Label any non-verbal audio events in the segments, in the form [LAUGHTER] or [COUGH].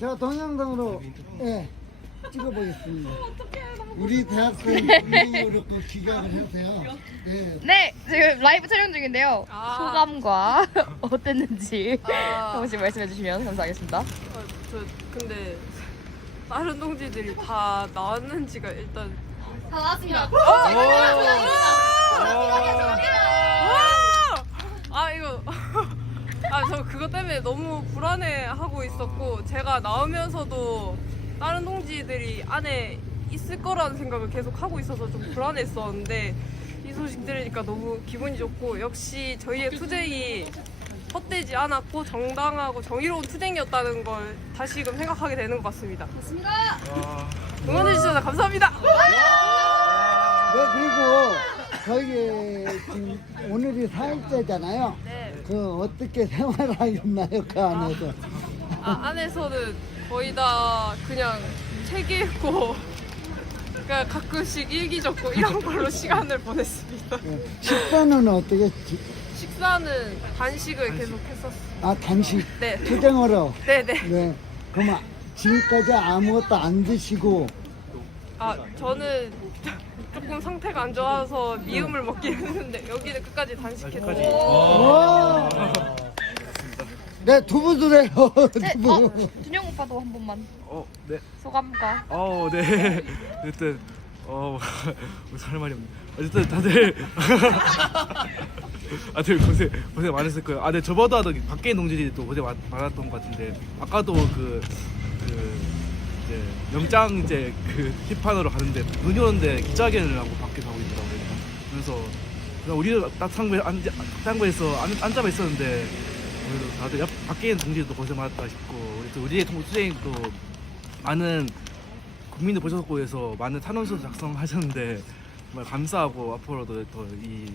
제가 동영상으로 예, 네, 찍어보겠습니다. [LAUGHS] 어, 어떡해, 너무 우리 너무 대학생 이용으로 기각을 해보세요. 네. 지금 라이브 촬영 중인데요. 아. 소감과 어땠는지 아. 혹 말씀해 주시면 감사하겠습니다. 아, 저 근데 다른 동지들이 다 나왔는지가 일단 다 나왔습니다. [LAUGHS] 아, 저그거 때문에 너무 불안해하고 있었고 제가 나오면서도 다른 동지들이 안에 있을 거라는 생각을 계속 하고 있어서 좀 불안했었는데 이 소식 들으니까 너무 기분이 좋고 역시 저희의 투쟁이 헛되지 않았고 정당하고 정의로운 투쟁이었다는 걸 다시금 생각하게 되는 것 같습니다. 맞습니다. 응원해주셔서 감사합니다. 네, 그리고 저희 지금 오늘이 4일째잖아요. 네. 그 어떻게 생활하셨나요 그 안에서? 아, 안에서는 거의 다 그냥 책 읽고 그러니까 가끔씩 일기 적고 이런 걸로 시간을 보냈습니다. 네. 식사는 [LAUGHS] 어떻게? 식사는 단식을 단식. 계속했었어아 단식? 네. 투쟁으로? 네네. 네. 네. 네. 그럼 지금까지 아무것도 안 드시고? 아 저는. 조금 상태가 안 좋아서 미음을 먹긴 했는데 여기는 끝까지 단식했어네두 분도 돼 어, 준영 오빠도 한 번만 어, 네. 소감과 어, 네 어쨌든 어, 우선 할 말이 없네 어쨌든 다들 [LAUGHS] [LAUGHS] 아, 되 고생, 고생 많았을 거예요. 아, 네, 저번에도 밖에 있는 동지들이 또 고생 많았던 것 같은데, 아까도 그, 그, 이제 장 이제 그 힙판으로 가는데 눈이 오는데 기자견을 하고 밖에 가고 있더라고요. 그래서 우리 딱상부에서 앉아, 있었는데 그래도 다들 밖에 있는 동지들도 고생 많았다 싶고 우리 또 우리의 수생도 많은 국민들 보셨고 해서 많은 탄원서 작성하셨는데 정말 감사하고 앞으로도 더 이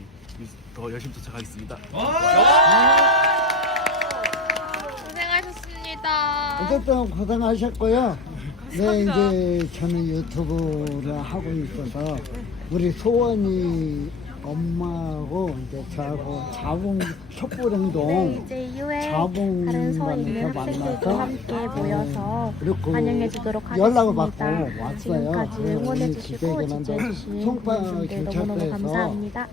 더 열심히 도착하겠습니다. 고생하셨습니다. 어쨌든 고생하셨고요. 네, 이제 저는 유튜브를 하고 있어서 우리 소원이 엄마하고 이제 저하고 자봉 촛불행동 자봉하는 네, 자봉 학생들과 함께 모여서 네, 그리고 영해 주도록 하겠습니다. 연락을 받고 왔어요. 지금까지 응원해 주시고 응원해 주신 지지해 주신 분들 너무너무 감사합니다.